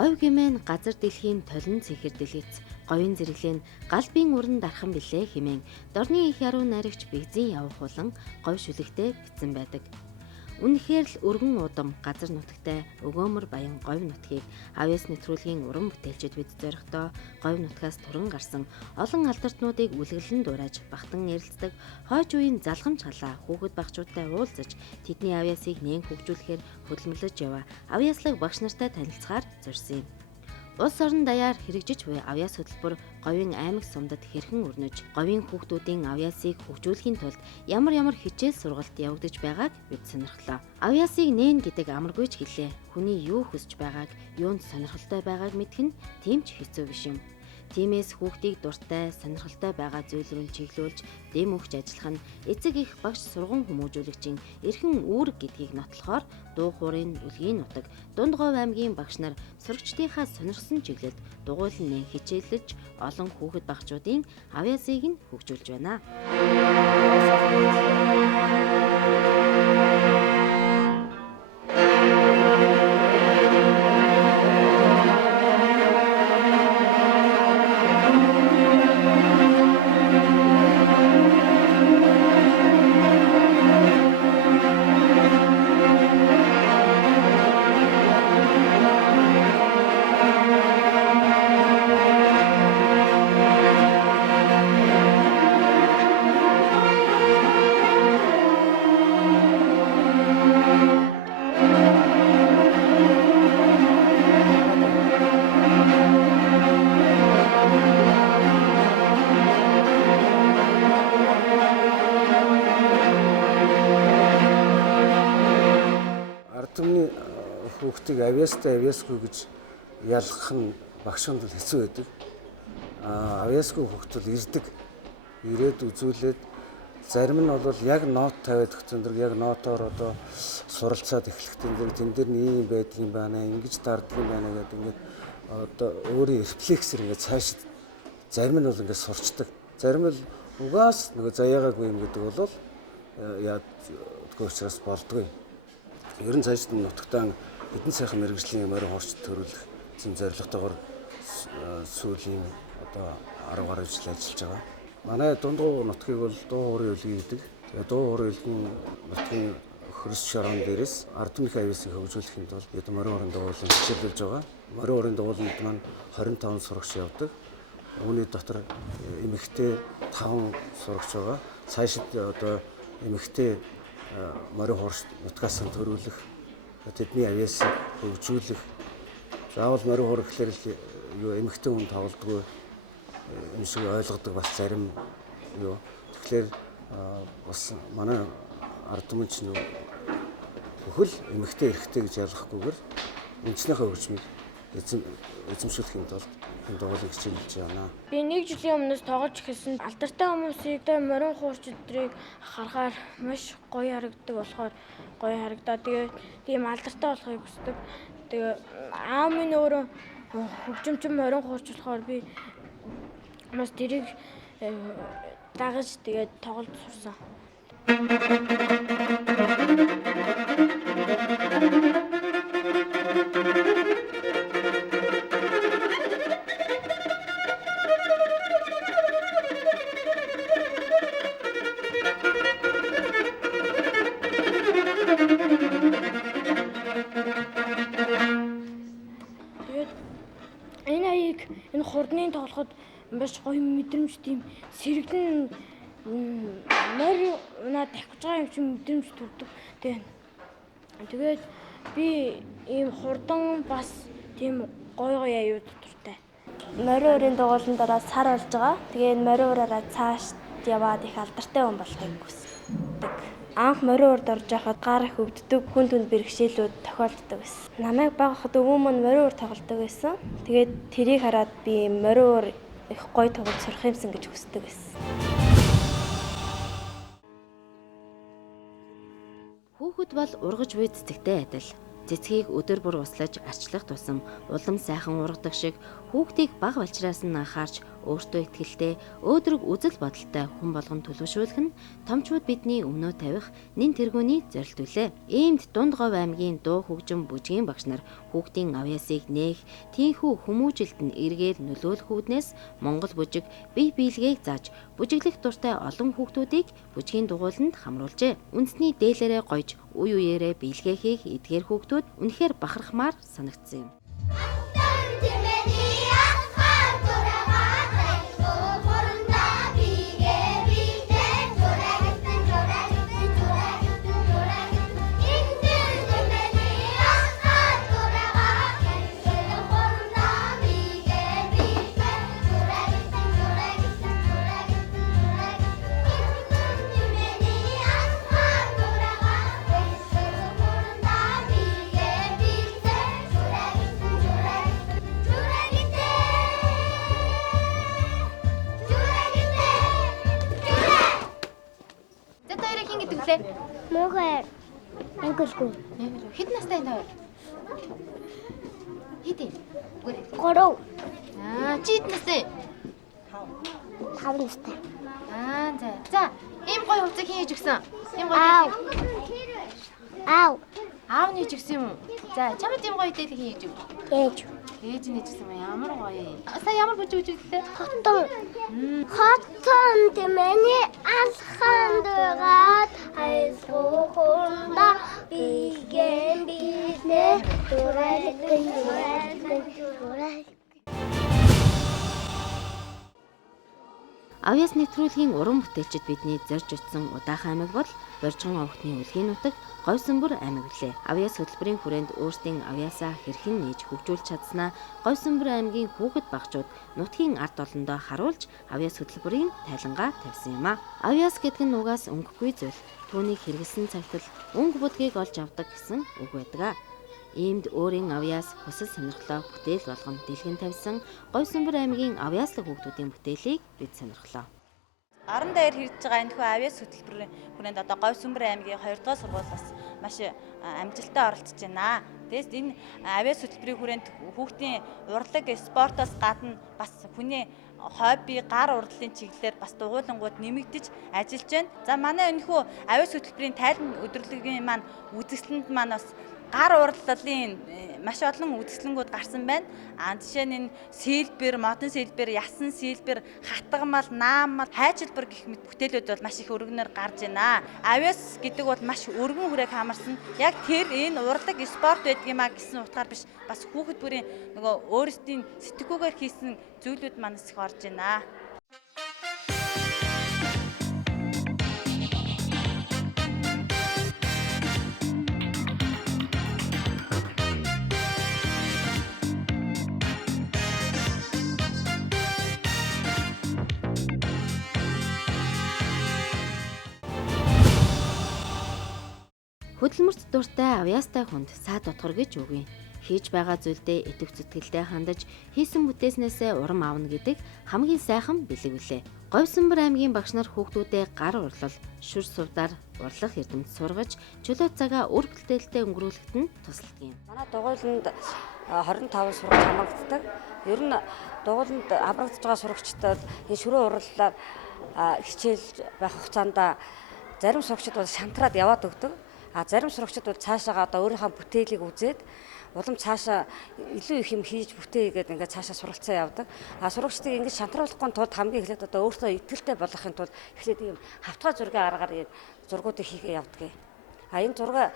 Говь гэмээн газар дэлхийн толин цэнхэр дэлгэц. Говийн зэрэглээ нь галбийн уран дархан билээ хэмээн дорны их яруу найрагч Бэгзийн явах болон говь шүлэгтээ бичсэн байдаг. Үнэхээр л өргөн удам газар нутагтай өгөөмөр баян говь нутгийг авьяас нэвтрүүлгийн уран бүтээлчид бид зорихдоо говь нутгаас түрэн гарсан олон алдартнуудыг үлгэлэн дуурайж багтан ярилцдаг хойч үеийн залгамж халаа хүүхэд багчуудтай уулзаж тэдний авьяасыг нээн хөгжүүлэхээр хөдөлмөрлөж яваа авьяаслаг багш нартай танилцахаар зорьсон юм. Улс орон даяар хэрэгжиж буй авьяас хөтөлбөр говийн аймаг сумдад хэрхэн өрнөж, говийн хүүхдүүдийн авьяасыг хөгжүүлэхийн тулд ямар хичээл сургалт явагдаж байгааг бид сонирхлоо. Авьяасыг нээн гэдэг амаргүй ч хэлээ. Хүний юу хүсэж байгааг, юунд сонирхолтой байгааг мэдэх нь тийм ч хэцүү биш юм. Тиймээс хүүхдийг дуртай, сонирхолтой байгаа зүйл рүү чиглүүлж, дэм өгч ажиллах нь эцэг их багш сургууль хүмүүжүүлэгчийн эрхэм үүрэг гэдгийг нотлохоор дуу хуурын үлгийн нутаг Дундгов аймгийн багш нар сурагчдынхаа сонирхсан чиглэлд дугуйлан нэн хичээллэж олон хүүхэд багчуудын авьяасыг нь хөгжүүлж байна. Түмний хүүхдийг авьяастай авьяасгүй гэж ялгах нь багшинд л хэцүү байдаг. Авьяасгүй хүүхд бол ирдэг. Ирээд үзүүлээд зарим нь бол яг нот тавиад өгсөн дэр яг нотоор одоо суралцаад эхлэхдээ тэн дээр нь ийм байдаг юм байна, ингэж дарддаг юм байна гэдэг ингээд одоо өөрийн рефлексээр ингээд цаашид зарим нь бол ингээд сурчдаг. Зарим нь угаас нөгөө заяагаагүй юм гэдэг бол яадгүй учраас болдгүй. Ер нь цаашид нутагтаа хэдэн сайхан мэрэгжлийн морин хорч төрүүлэх зэм зорилготойгоор сүүлийн одоо 10 гаруй жил ажиллаж байгаа. Манай Дундгов нутгийг бол дуу хуурын үлгий гэдэг. Тэгээ дуу хуурын үлгэн нутгийн хөрс шорон дээрээс ард түмний авьяасыг хөгжүүлэхийн тулд бид морин хорын дууланд хичээлүүлж байгаа. Морин хорын дууланд маань 25 сурагч явдаг. Үүний дотор эмэгтэй 5 сурагч байгаа. Цаашид одоо эмэгтэй морин хорч нутгаас нь төрүүлэх, тэдний авьяасыг хөгжүүлэх. Заавал морин хор гэхэлэр юу эмэгтэй хүн тоглодгоо юм шиг ойлгодог бас зарим юу. Тэгэхээр бас манай ард түмэн чинь өхөл эмэгтэй эрэгтэй гэж ялгахгүйгээр эмчнийхээ хөгжмийг эзэмшүүлэхийн тулд энэ дуулыг хичээлж байна. Би 1 жилийн өмнөөс тоглож эхэлсэн. Алдартай хүмүүсийг морин хуурч өдрийг харахаар маш гоё харагддаг болохоор гоё харагдаад тэгээд тийм алдартай болохыг хүсдэг. Тэгээ аав минь өөрөө хөгжимчин морин хуурч болохоор би бас тэрийг дагаж тэгээд тоглож сурсан. Энэ хурдны тоглоход маш гоё мэдрэмж тийм сэргэлэн морь дахиж байгаа юм шиг мэдрэмж төрдөг. Тэгээд би ийм хурдан бас тийм гоё аюу дуртай. Морин өрийн дугууландаараа сар болж байгаа. Тэгээд морин ураараа цааш яваад их алдартай хүн болохыг хүсдэг. Анх морин урд орж байхад гар их өвддөг, хүн түнд бэрхшээлүүд тохиолддог байсан. Намайг баг хад өвөө маань морин ур тоглодог байсан. Тэгээд тэрийг хараад би морин ур их гоё тоглож сурах юмсан гэж хүсдэг байсан. Хүүхэд бол ургаж буй цэцэгтэй адил. цэцгийг өдөр бүр услаж арчлах тусам улам сайхан ургадаг шиг хүүхдийг бага балчраас нь анхаарч өөртөө ихтэй өөдрөг үзэл бодолтой хүн болгон төлөвшүүлэх нь томчууд бидний өмнөө тавих нэн тэргүүний зорилт үлээ. Иймд Дундгов аймгийн дуу хөгжим бүжгийн багш нар хүүхдийн авьяасыг нээх тийхүү хүмүүжилтэнд эргээл нөлөөлөх үүднээс Монгол бүжиг бие биелгээг зааж бүжиглэх дуртай олон хүүхдүүдийг бүжгийн дугуйланд хамруулжээ. Үндэсний дээлээрээ гойж үе үеэрээ биелгээхийг эдгээр хүүхдүүд үнэхээр бахархмаар санагдсан юм. Мохор ангилгүй. Хэд настай энэ хоёр? Хэд юм? Гороо. Чи хэд настай? 5 настай. За. Ийм гоё хувцас хийж өгсөн. Ийм гоё Аав. Аав. Аав нээж өгсөн юм уу? За, чамд ийм гоё дээл хийж өг. Ээж. Ээж нээж өгсөн юм ямар гоё. Сая ямар бүжиг үжилээ? Хотон. Хотон тэмээний алханд гаад айсуухунда биген бинэ турайлын. Авьяас нэвтрүүлгийн уран бүтээлчид бидний зорж утсан Удаахан аймаг бол Боржгон овхтны үлгийн нутаг Говьсөнбөр аймаг билээ. Авьяас хөтөлбөрийн хүрээнд өөрсдийн авьяасаа хэрхэн нээж хөгжүүлж чадсанаа Говьсөнбөр аймгийн хүүхэд багчууд нутгийн ард олондоо харуулж авьяас хөтөлбөрийн тайлангаа тавьсан юм а. Авьяас гэдэг нь угаас өнгөгүй зүйл. Түүнийг хэрэглэсэн цагт л өнгө будгийг олж авдаг гэсэн үг байдаг а. Иймд өөрийн авьяас хүсэл сонирхлоо бүтээл болгон дэлгэн тавьсан Говьсөнбөр аймгийн авьяаслаг хүүхдүүдийн бүтээлийг бид сонирхлоо. Орон даяар хэрэгжиж байгаа энэ хүү авьяас хөтөлбөрийн хүрээнд одоо Говьсөнбөр аймгийн 2 дугаар сургууль бас маш амжилттай оролцож байна. Тэгээс энэ авьяас хөтөлбөрийн хүрээнд хүүхдийн урлаг спортоос гадна бас хүний хобби гар урдлын чиглэлээр бас дугуйлангууд нэмэгдэж ажиллаж байна. За манай энэ хүү авьяас хөтөлбөрийн тайлан өдрөлгийн маань үзэсгэлэнд маань бас гар урдлалын маш олон үзэсгэлэнгүүд гарсан байна. Жишээ нь энэ сэлбэр, модон сэлбэр, ясан сэлбэр, хатгамал, наамал, хайчилбар гэх мэт бүтээлүүд бол маш их өргөнөөр гарч байна. Авьяас гэдэг бол маш өргөн хүрээг хамарсан. Яг тэр энэ урлаг спорт байдгиймаа гэсэн утгаар биш. Бас хүүхэд бүрийн нөгөө өөрсдийн сэтгүүгээр хийсэн зүйлүүд манаас их орж байна. Хөдөлмөрт дуртай авьяастай хүнд саад утгар гэж үгүй. Хийж байгаа зүйлдээ идэвх зүтгэлтэй хандаж хийсэн бүтээснээсээ урам аавна гэдэг хамгийн сайхан бэлэг үлээ. Говьсөнбөр аймгийн багш нар хүүхдүүдээ гар урлал, шүр сувдаар урлах эрдэмт сургаж, чөлөө цагаа үр бүтээлтэй өнгөрүүлэхэд нь тусалдаг юм. Манай дугуйланд 25 сурагч хамрагддаг. Ер нь дугуйланд хамрагдж байгаа сурагчдад энэ шүрээ урлалаар хичээл байх хугацаанд зарим сурагчид бол шантраад яваад өгдөг. Зарим сурагчид бол цаашаага одоо өөрийнхөө бүтээлийг үзээд улам цаашаа илүү их юм хийж бүтээгээд ингээд цаашаа суралцсан явдаг. Сурагчдыг ингээд шантруулахгүй тулд хамгийн эхлээд одоо өөртөө итгэлтэй болгохын тулд эхлээд ийм хавтгай зургийн аргаар зургуудыг хийгээ явдаг. Энэ зураг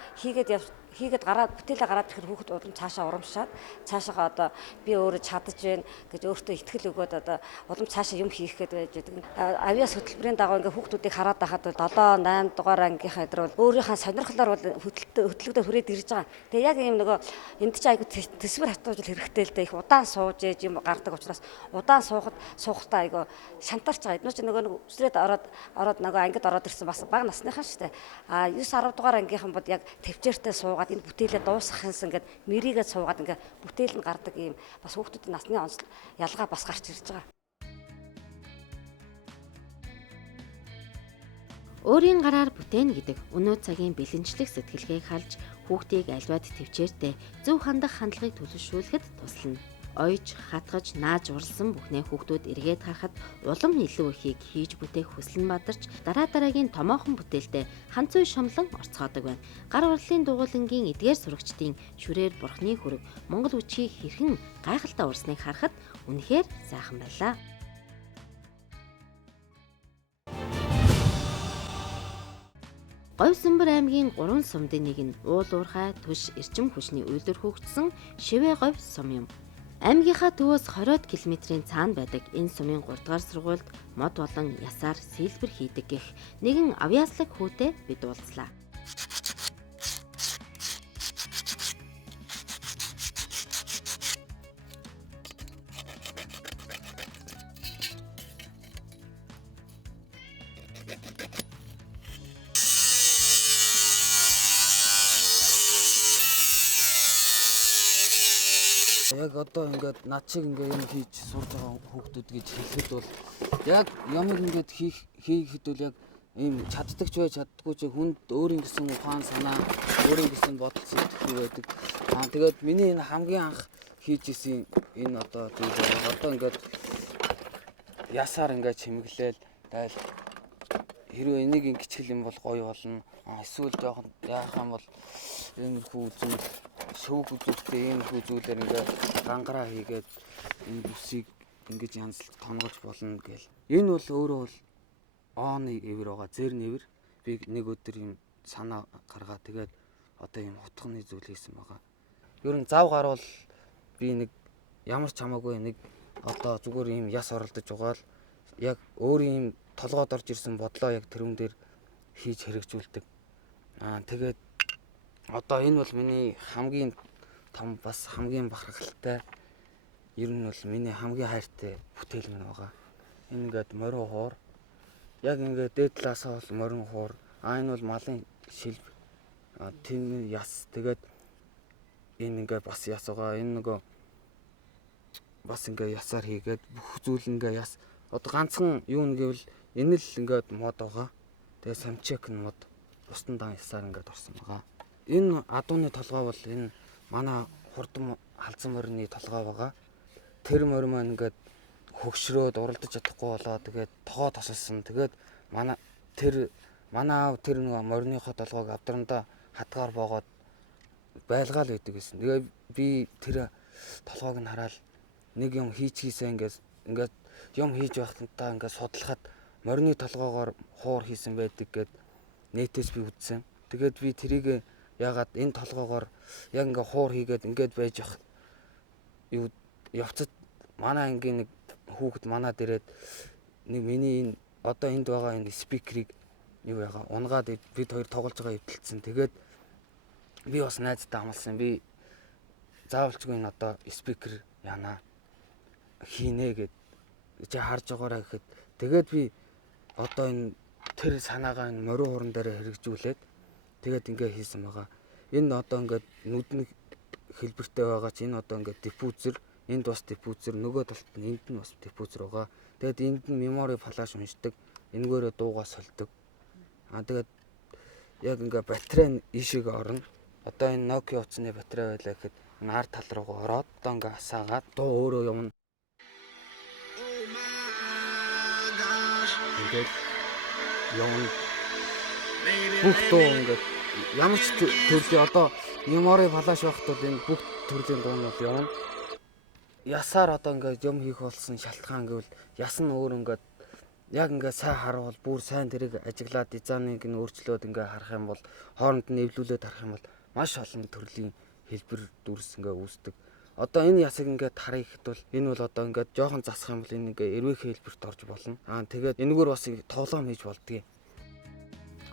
хийгээд гараад бүтээлээ гараад ирэхэд хүүхэд улам цаашаа урамшаад цаашаага одоо би өөрөө чадаж байна гэж өөртөө итгэл өгөөд одоо улам цаашаа юм хийх гээд байж байдаг. Авьяас хөтөлбөрийн дагуу ингээ хүүхдүүдийг хараад байхад 7, 8 дугаар ангийнхаа өдөр бол өөрийнхөө сонирхлоор бол хөтөлбөрөөр хүрээд ирж байгаа. Тэгээ яг ийм нөгөө энд чинь айгу төсвөр хатуужл хэрэгтэй л дээ. Их удаан сууж ээж юм гардаг учраас удаан суухтаа айгу шантарч байгаа. Эднүү чинь нөгөө үсрээд ороод нөгөө ангид ороод ирсэн бас бага насныхан шүү дээ. 9, 10 дугаар ангийнхан бод яг төвчээртэй суугаад энэ бүтээлээ дуусгахынс ингээд мэрийгээ суугаад ингээд бүтээл нь гардаг ийм бас хүүхдүүдийн насны онцлог ялгаа бас гарч ирж байгаа. Өөрийн гараар бүтээн гэдэг өнөө цагийн бэлэнчлэх сэтгэлгээг халж хүүхдийг альваад төвчээртэй зөв хандах хандлагыг төлөвшүүлэхэд туслана. Ойж, хатгаж, нааж уралсан бүхнээ хүүхдүүд эргээд харахад улам илүү ихийг хийж бүтээх хүсэл нь бадарч дараагийн томоохон бүтээлтэй ханц үе шомлон орцгоодог байна. Гар урлалын дугуулангийн эдгээр сурагчдын шүрээр бурхны хүрэг Монгол үчиг хэрхэн гайхалтай урсныг харахад үнэхээр сайхан байлаа. Говьсөнбөр аймгийн 3 сумдын нэг нь уул уурхай түш эрчим хүчний үйлдвэр хөгжсөн Шивэ говь сум юм. Аймгийнхаа төвөөс 20 км-ийн цаана байдаг энэ сумын 3 дугаар сургуульд мод болон ясаар сэлбэр хийдэг гэх нэгэн авьяаслаг хүүтэй бид уулзлаа. Яг одоо ингээд над шиг ингээд юм хийж сурж байгаа хүүхдүүд гэж хэлэхэд бол яг ямар ингээд хийхэд бол яг ийм чаддагч бай чаддаггүй ч хүнд өөрийн гэсэн ухаан санаа, өөрийн гэсэн бодол сэтгэл байдаг. Тэгээд миний энэ хамгийн анх хийж исэн энэ одоо зүйл одоо ингээд ясаар ингээд чимэглээл дайл хэрвээ энийг ингэчгэл юм бол гоё болно. Эсвэл жоохон яах юм бол энэ хүү зүйл шүүх үзүүлэлтээ энэ хүү зүйлээр ингээд гангараа хийгээд энэ бүсийг ингэж янзлж тонгож болно гэл. Энэ бол өөрөө болооны эвэр байгаа. Зэр нэвэр би нэг өдөр юм санаа гаргаа тэгээд одоо юм хутганы зүйл хийсэн байгаа. Ер нь зав гарвал би нэг ямар ч хамаагүй нэг одоо зүгээр юм яс оролдож байгаа л яг өөрийн юм толгойд орж ирсэн бодлоо яг тэрүүн дээр хийж хэрэгжүүлдэг. Тэгээд одоо энэ бол миний хамгийн том бас хамгийн бахархалтай ер нь бол миний хамгийн хайртай бүтээл минь байгаа. Энэ ингээд морин хуур. Яг ингээд дээд талаасаа бол морин хуур. Энэ бол малын шилб. Тийм яс. Тэгээд энэ ингээд бас яс байгаа. Энэ нөгөө бас ингээд ясаар хийгээд бүх зүйл ингээд яс. Одоо ганцхан юу нэгвэл энэ л ингээд мод байгаа. Тэгээ самчек нь мод бусдан дан ясаар ингээд орсон байгаа. Энэ адууны толгой бол энэ манай хурдан халзан морины толгой байгаа. Тэр морин маань ингээд хөгшрөөд уралдаж чадахгүй болоо тэгээд тогоо тосолсон. Тэгээд манай аав тэр нэг мориныхоо толгойг авдрандаа хатгаар боогоод байлгаал байдаг гэсэн. Тэгээ би тэр толгойг нь хараад нэг юм хийчихээсээ ингээд юм хийж байхдаа ингээд судлахад морины толгоогоор хуур хийсэн байдаг гэд нэтээс би үзсэн. Тэгээд би тэрийг ягаад энэ толгоогоор яг ингээ хуур хийгээд ингээд байж явах юу явцад манай ангийн нэг хүүхэд манад ирээд нэг миний энэ одоо энд байгаа энэ спикерийг юу яага унгаад бид хоёр тоглож байгаа эвдэлцэн. Тэгээд би бас найзтай амласан. Би заавалчгүй энэ одоо спикер яана хийнэ гэд чи харж байгаарай гэхэд тэгээд би одоо энэ тэр санаагаа энэ морин хууран дээр хэрэгжүүлээд тэгээд ингээ хийсэн байгаа. Энэ одоо ингээд нүдний хэлбэртэй байгаа чи энэ одоо ингээд диффузер, энд бас диффузер, нөгөө талд нь энд нь бас диффузер байгаа. Тэгээд энд нь memory flash уншдаг, энэгээрээ дуугаа сольдог. Тэгээд яг ингээ батарей ийшээгээ орно. Одоо энэ Nokia утасны батарей байлаа гэхэд энэ ард тал руугаа ороод одоо ингээ хасаагаад дуу өөрөө явна. Ингээд явна. Бүх дуу ингээд ямар ч төрлийн одоо memory flash байхад бол энэ бүх төрлийн дуунууд явна. Ясаар одоо ингээд юм хийх болсон шалтгаан гэвэл яс нь өөр ингээд яг ингээд сайн харуул бүр сайн тэрийг ажиглаад дизайныг нь өөрчлөөд ингээд харах юм бол хооронд нь эвлүүлээд харах юм бол маш олон төрлийн хэлбэр дүрс ингээд үүсдэг. Одоо энэ ясыг ингээд харъя гэхэд бол энэ бол одоо ингээд жоохон засах юм бол энэ ингээд эрвэх хэлбэрт орж болно. Тэгээд энэгээр бас тоглоом хийж болдгийг.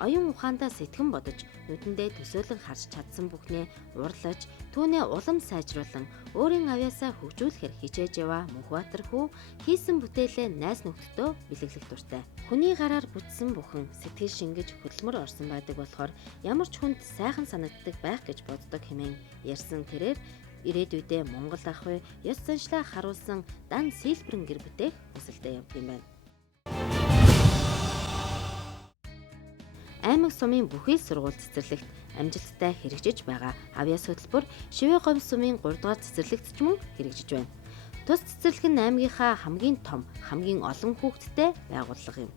Оюун ухаандаа сэтгэн бодож, нүдэндээ төсөөлөн харж чадсан бүхнээ урлаж, түүнээ улам сайжруулан, өөрийн авьяасаа хөгжүүлэхээр хичээж яваа Мөнхбаатар хүү хийсэн бүтээлээ найз нөхдөдөө бэлэглэх дуртай. Хүний гараар бүтсэн бүхэн сэтгэл шингэж хөдөлмөр орсон байдаг болохоор ямар ч хүнд сайхан санагддаг байх гэж боддог хэмээн ярьсан тэрээр ирээдүйдээ Монгол ах буй ёс заншлаа харуулсан дан сэлбэрэн гэр бүтээх хүсэлтэй явдаг юм байна. Аймаг сумын бүхий сургууль цэцэрлэгт амжилттай хэрэгжиж байгаа. Авьяас хөтөлбөр Шивээ говь сумын 3 дугаар цэцэрлэгт ч мөн хэрэгжиж байна. Тус цэцэрлэг нь аймгийнхаа хамгийн том, хамгийн олон хүүхэдтэй байгууллага юм.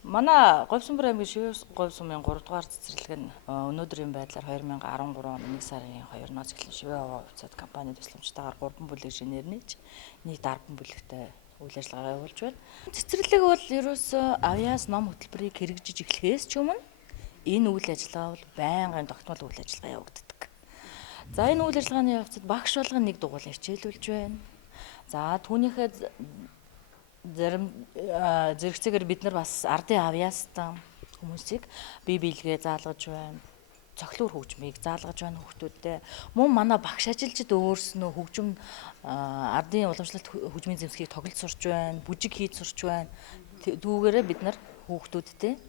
Манай Говьсүмбэр аймгийн Шивээ говь сумын 3 дугаар цэцэрлэг нь өнөөдрийн байдлаар 2013 он 1 сарын 2-ноос эхлэн Шивээ аваа хувьцаат компани төсөлмжтойгоор 3 бүлэг шинээр нээж нийт 10 бүлэгтэй үйл ажиллагаа явуулж байна. Цэцэрлэг бол ерөөсөө авьяас ном хөтөлбөрийг хэрэгжиж эхлэхээс ч өмнө энэ үйл ажиллагаа бол байнгын тогтмол үйл ажиллагаа явагддаг. За энэ үйл ажиллагааны явцад багш болгон нэг дугуулан хичээлүүлж байна. За түүнийхээ зарим зэрэгцээгээр бид нар бас ардын авьяастай хүмүүсийг бие биелгээ заалгаж байна. Цохилуур хөгжмийг заалгаж байна хүүхдүүдтэй. Мөн манай багш ажилчид өөрснөө хөгжим ардын уламжлалт хөгжмийн зэмсгийг тоглож сурч байна, бүжиг хийж сурч байна. Түүгээрээ бид нар хүүхдүүдтэй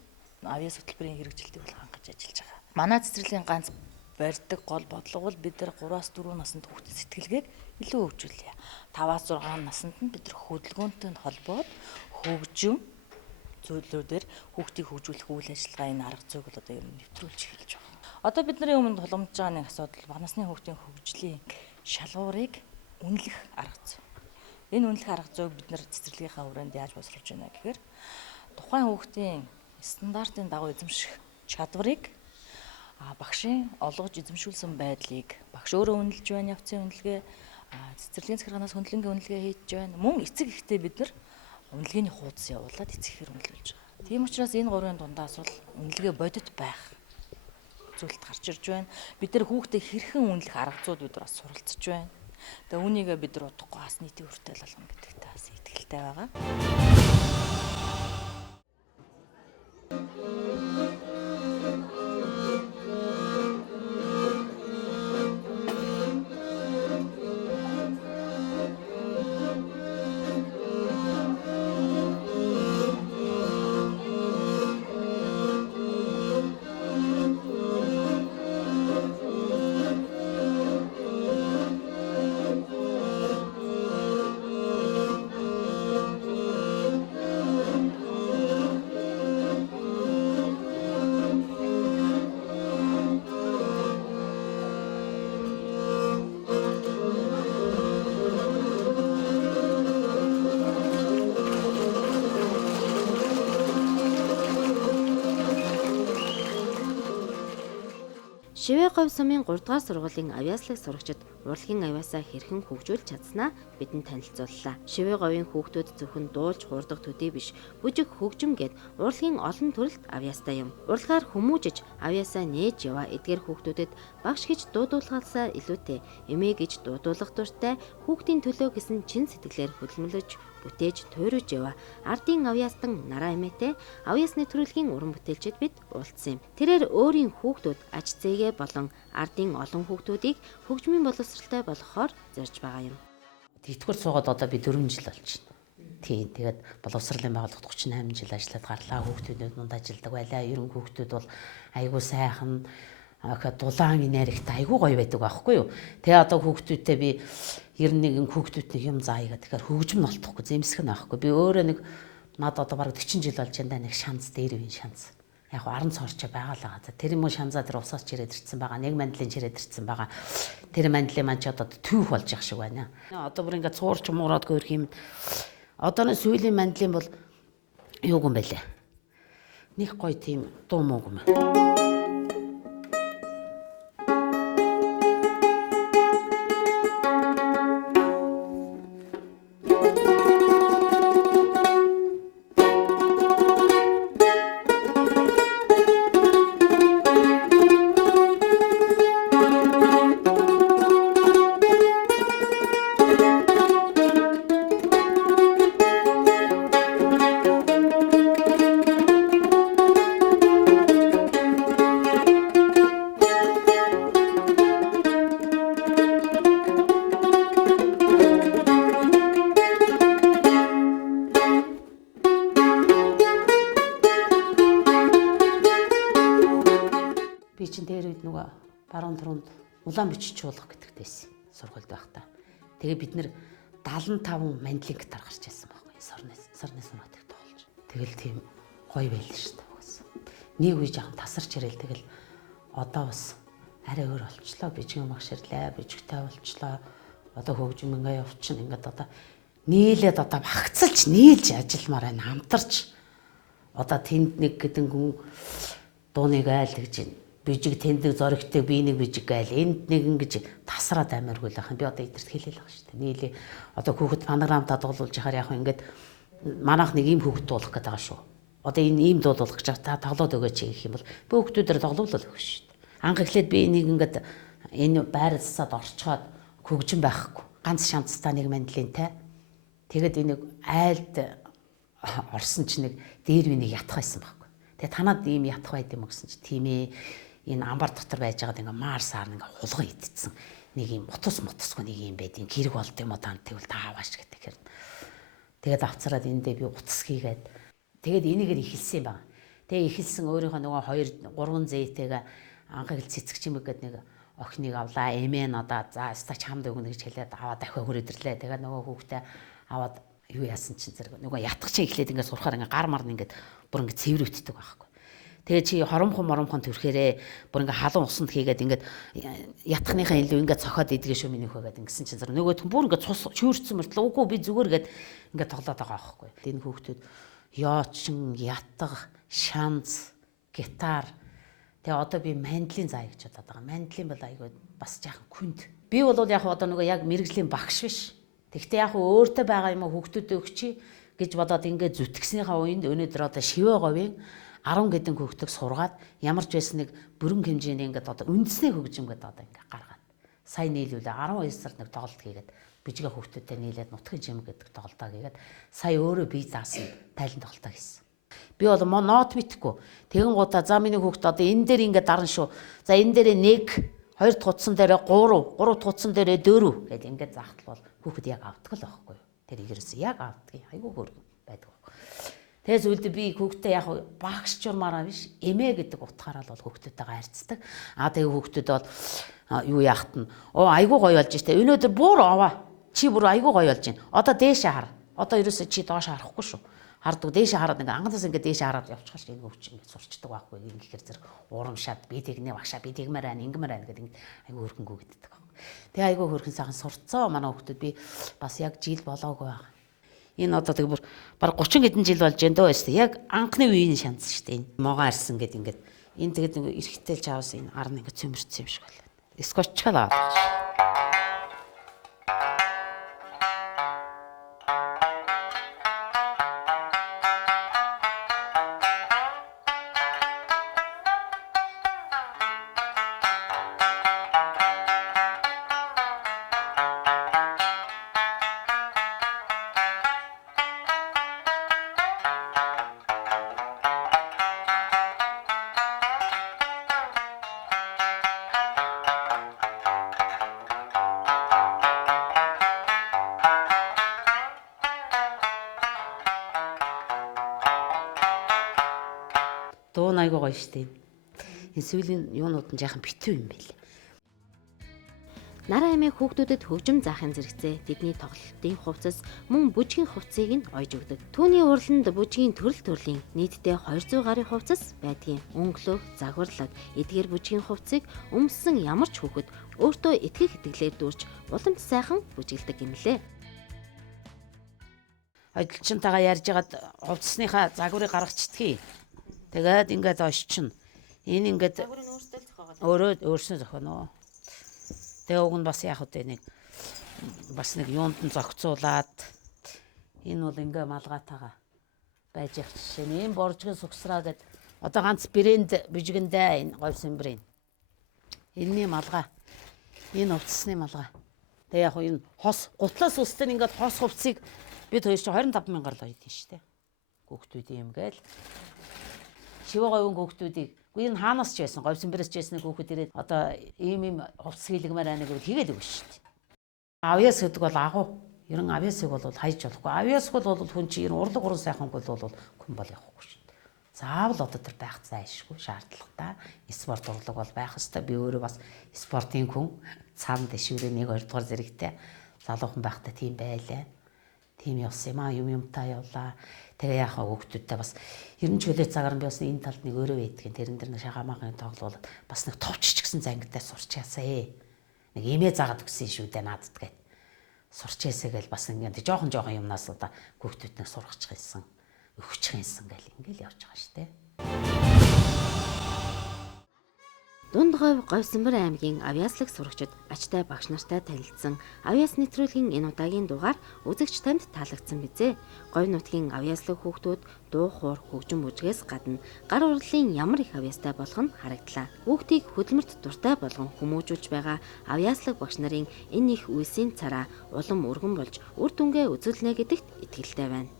авьяас хөтөлбөрийн хэрэгжилтийг бол хангаж ажиллаж байгаа. Манай цэцэрлэгийн ганц барьдаг гол бодлого бол бид нар 3-аас 4 наснд хүүхдэд сэтгэлгээг илүү хөгжүүлье. 5-аас 6 наснд нь бид нар хөдөлгөөнтэй холбоод хөгжим зүйлүүдээр хүүхдийг хөгжүүлэх үйл ажиллагаа энэ арга зүйг бол одоо ер нь нэвтрүүлж эхэлж байгаа. Одоо бидний өмнө тулгамдж байгаа нэг асуудал бага насны хүүхдийн хөгжлийн шалгуурыг үнэлэх арга зүй. Энэ үнэлэх арга зүйг бид нар цэцэрлэгийнхаа хүрээнд яаж боловсруулж байна гэхээр тухайн хүүхдийн стандартын дагуу эзэмших чадварыг багшийн олгож эзэмшүүлсэн байдлыг багш өөрөө үнэлж байна, явцын үнэлгээ, цэцэрлэгийн захиргаанаас хөндлөнгийн үнэлгээ хийж байна. Мөн эцэг ихтэй бид нар үнэлгээний хуудас явуулаад эцэг ихээр үнэлүүлж байгаа. Тийм учраас энэ гурвын дундаас бол үнэлгээ бодит байх зүйлд гарч ирж байна. Бид нар хүүхдээ хэрхэн үнэлэх арга зүйд бид бас суралцж байна. Тэгээ үүнийгээ бид нар удахгүй бас нийтийн хүртэл болгоно гэдэгт бас итгэлтэй байгаа. Шивээ говь сумын 3 дугаар сургуулийн авьяаслаг сурагчид урлагийн авьяасаа хэрхэн хөгжүүлж чадсанаа бидэнд танилцууллаа. Шивээ говийн хүүхдүүд зөвхөн дуулж хуурдаг төдий биш, бүжиг хөгжим гээд урлагийн олон төрөлт авьяастай юм. Урлагаар хүмүүжиж авьяасаа нээж яваа эдгээр хүүхдүүдэд багш гэж дуудуулахаасаа илүүтэй эмээ гэж дуудуулах дуртай, хүүхдийн төлөө гэсэн чин сэтгэлээр хөдөлмөрлөж бүтээж туйруулж яваа ардын авьяастан нараа эмээтэй авьяасны төрөлхийн уран бүтээлчид бид уулзсан юм. Тэрээр өөрийн хүүхдүүд аж зээгээ болон ардын олон хүүхдүүдийг хөгжмийн боловсралтай болгохоор зорж байгаа юм. Тэгтгүр суугаад одоо би 4 жил болж байна. Тийм. Тэгээд боловсролын байгууллагт 38 жил ажиллаад гарлаа. Хүүхдүүд нүнд ажилладаг байлаа. Ерөн хүүхдүүд бол айгүй сайхан дулаан инээрэгт айгүй гоё байдаг байхгүй юу. Тэгээ одоо хүүхдүүдтэй би 91 хүүхдүүдний юм заая гэхээр хөгжим нь олдохгүй, зэмсэх нь байхгүй. Би өөрөө нэг над одоо бараг 40 жил болж энэ нэг шанс дээр үн шанс. Яг 10 цорч байгаа л байгаа. Тэр юм уу шанзаа тэр усаас чирээд ирсэн байгаа. Нэг мандлын чирээд ирсэн байгаа. Тэр мандлын маань ч одоо түүх болж явах шиг байна. Одоо бүр ингээд цуурч муураад гөрх юм. Одооны сүүлийн мандлын бол юуг юм бэлээ. Них гоё тийм дуу мууг юм. Би чинь тэр үед нөгөө баруун түрүүнд улаан бичиж чуулга гэдэгтэйсэн сургуульд байхдаа. Тэгээ бид нэр 75 мандлын гитар гарч ирсэн байхгүй. Сорны сонатыг тоглож. Тэгэл тийм гоё байлаа шүү дээ. Нэг үе жаахан тасарч ирээл тэгэл одоо бас арай өөр болчлоо. Бижиг магширлаа, бижигтэй болчлоо. Одоо хөгжим ингээ явчихна. Ингээд одоо нийлээд одоо багцалж нийлж ажилламаар байна, хамтарч. Одоо тэнд нэг гэдэг хүн дууныг айл гэж байна. Бижиг тэнд нэг зоригтой би нэг бижиг айл. Энд нэг ингэж тасраад амаргүй л ахын. Би одоо эдгэрт хэлээл байгаа шүү дээ. Нийлээ одоо хүүхэд панограм татгуулж яхаар яг ингээд манайх нэг ийм хүүхэд дуулах гэдэг байгаа шүү. Одоо энэ ийм дуулах гэж та тоглоод өгөөч гэх юм бол би хүүхдүүдээр тоглоулал өгөх шүү дээ. Анх эхлээд би энийг ингээд энэ байрлалсаад орчхоод хөгжин байхгүй. Ганц шанцтай нэг мандлинтай. Тэгээд энийг айлд орсон ч нэг дээр үнийг ятах байсан байхгүй. Тэгээ танад ийм ятах байд юм гэсэн чи тийм ээ. Энэ амбар дотор байж байгаад ингээ маар саар ингээ хулган идсэн. Нэг юм мотосгүй нэг юм байд. Гэрэг болд юм уу тань тэгвэл тааваш гэдэг. Тэгээд авцараад эндээ би утас хийгээд тэгээд энийгээр ихэлсэн юм байна. Тэгээ ихэлсэн өөрийнхөө нөгөө 2 3 зээтэйгээ анх их цэцгч юм гээд нэг охиныг авлаа. Эмээ надаа за стач хамд өгнө гэж хэлээд аваад дахиад хүрээдэрлээ. Тэгээд нөгөө хүүхдээ аваад юу яасан чинь зэрэг нөгөө ятгах чинь эхлээд ингээ сурахаар ингээ гар марна ингээ бүр ингээ цэврөвддөг байхгүй. Тэгээ чи хоромхон төрхээрээ бүр ингээ халуун усанд хийгээд ингээ ятхныхаа илүү ингээ цохоод идгээ шүү минийх байгаад ингэсэн чинь зэрэг нөгөө бүр ингээ цус чөөрцөн мөртлөө үгүй би зүгээр гээд ингээ тоглоод байгаа байхгүй. Энэ хүүхдүүд ёочин, ятгах, шанц, гитар. Тэгээ одоо би мандлын заа гэж бодоод байгаа. Мандлын бол айгүй бас жаахан күнд. Би бол яг одоо нөгөө яг мэрэгжлийн багш биш. Тэгтээ яг өөртөө байгаа юм хүүхдүүдэд өгчий гэж бодоод ингээ зүтгэснийхаа үеинд өнөөдөр одоо шивээ говийн 10 гэдэн хүүхдийг сургаад ямар ч байсан нэг бүрэн хэмжээний ингээд одоо үндэсний хөгжим гэдэг одоо ингээ гаргаад сая нийлүүлээ 12 сард нэг тоглолт хийгээд бижигээ хүүхдүүдтэй нийлээд нутгийн жим гэдэг тоглолтоо хийгээд сая өөрөө бие даасан тайлан тоглолтоо хийсэн. Би бол нот мэдхгүй. Тэгэн гутаа за миний хүүхд одоо энэ дээр ингээд дарна шүү. За энэ дээр 1 2 дахь утсан дээр 3 3 дахь утсан дээр 4 гэдэг ингээд заахтал бол хүүхэд яг авдаг л байхгүй юу. Тэр игэрээс яг авдаг. Айгүй хөргөн байдаг. Тэгээ зүйлдээ би хүүхдтэй яг багш журмаараа биш эмээ гэдэг утгаараа бол хүүхдүүдтэйгээ харьцдаг. Тэгээ хүүхдүүд бол юу яахт нь айгүй гоё болж штэ. Өнөөдөр бүр аваа. Чи бүр айгүй гоё болж байна. Одоо дээшээ хар. Одоо ерөөсөө чи доош харахгүй шүү. Хардаг дээшээ хараад ингээ анханаас ингээ дээшээ хараад явчихсан шүү. Энэ хөвч ингээ сурчдаг байхгүй. Ингэхээр зэрэг урамшаад би тэгнэ багшаа би тэгмээр байна ингэмээр байна гэдэг айгүй хөрхөнгөө гэдэг. Тэгээ айгүй хөрхэн сайхан сурцсан манай хүүхдүүд би бас яг жил болоогүй байгаа. Энэ одоо тэг бүр баг 30 хэдэн жил болж энэ дөө өстэй. Яг анхны үеийн шанс шүү дээ. Энэ могоо арсан гэдэг ингээд энэ тэгээд нэг эргэтэл чаавс энэ ар нь ингээд цөмөрцсөн юм шиг байна. Скотчкалаа. Дуу айгуу гоё штэ. Энэ сүүлийн юунууд нь жаахан битүү юм байл. Нараа эмээ хүүхдүүдэд хөгжим заахын зэрэгцээ тэдний тоглолтын хувцас мөн бүжгийн хувцсыг нь ойж өгдөг. Түүний уралд бүжгийн төрөл төрлийн нийтдээ 200 гаруй хувцас байдгийн. Өнгөлөг, загварлаг, эдгээр бүжгийн хувцсыг өмссөн ямар ч хүүхэд өөртөө итгэх итгэлээр дүүрч уламж сайхан бүжгэлдэг юм лээ. Ажилчнтайгаа ярьж хагаад хувцсныхаа загварыг гаргацдгийг. Тэгээд ингээд оччин. Энэ ингээд өөрөө өөрснөө зохионо. Тэгээ уг нь бас яг үгүй нэг бас нэг юунд нь зохицуулаад энэ бол ингээ малгайтайгаа байж явах жишээ. Ийм боржгийн сугсраа гэд одоо ганц брэнд бижгэндээ энэ говьсын брэнд. Энэний малгай. Энэ хувцсны малгай. Тэгээ яг энэ хос гутлаас үстэн ингээд хос хувцсыг бид хоёр чинь 25,000 л ойдын шүү дээ. Хүүхдүүд юм гээл. Шивээ говийн хүүхдүүдийг үгүй энэ хаанаас ч байсан говьсон брэс ч байсан хүүхэд ирээд одоо ийм хувцс хийлгмээр байна гэвэл хийгээд өгнө шүү дээ. Авьяас гэдэг бол агуу. Ерөн авьяасыг бол хайж болохгүй. Авьяас бол хүн чинь ер нь урлаг уран сайхан бол хүн бол явахгүй шүү дээ. Заавал одоо тэр байх зайлшгүй шаардлагатай. Спорт урлаг бол байх ёстой. Би өөрөө бас спортын хүн. Цаана дэшүүрээ 1 2 дугаар зэрэгтэй залуухан байхдаа тийм байлаа. Тийм явсан юм аа юмтай явлаа. Тэгээ яхаа хүүхдүүдтэй бас ер нь чөлөө цагаар би бас энэ талд нэг өөрөө байдгийн тэрэн дээр нэг шагаамаагийн тоглуулад бас нэг товчч гэсэн зангидаа сурчаасаа. Нэг имээ заагаад өгсөн шүү дээ наадд гээд. Сурчаасаа гэл бас ингээд жоохон юмнаас удаа хүүхдүүднээ сургачих хэлсэн. Өгчих хэлсэн гэл ингээл явж байгаа шүү дээ. Дундговь Говьсанбар аймгийн авьяаслаг сурагчид ачтай багш нартай танилцсан авьяас нэвтрүүлгийн энэ удаагийн дугаар үзэгч танд таалагдсан бизээ. Говь нутгийн авьяаслаг хүүхдүүд дуу хоор хөгжим бүжгээс гадна гар урлалын ямар их авьяастай болох нь харагдлаа. Хүүхдийг хөдөлмөрт дуртай болгон хүмүүжүүлж байгаа авьяаслаг багш нарын энэ их үйлсийн цараа улам өргөн болж үр дүнгээ үзүүлнэ гэдэгт итгэлтэй байна.